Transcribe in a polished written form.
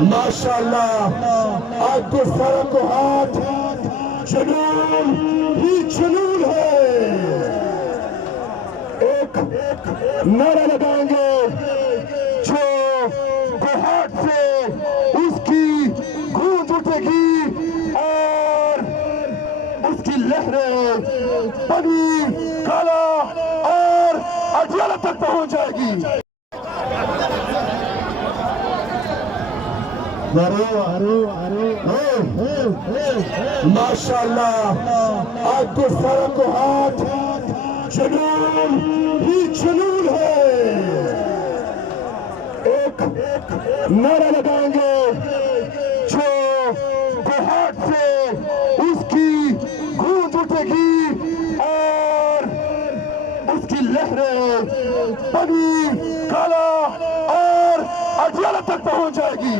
ماشاءاللہ آج تو سارا کو ہاتھ جنون ہی جنون ہے. ایک نعرہ لگائیں گے جو گوہات سے اس کی گونج اٹھے گی اور اس کی لہریں پانی کالا اور اجیال تک پہنچ جائے گی. ماشاءاللہ آج تو سارا کو ہاتھ جنون ہی جنون ہے. ایک نعرہ لگائیں گے جو گوہات سے اس کی گونج اٹھے گی اور اس کی لہریں پانی کالا اور اجیال تک پہنچ جائے گی.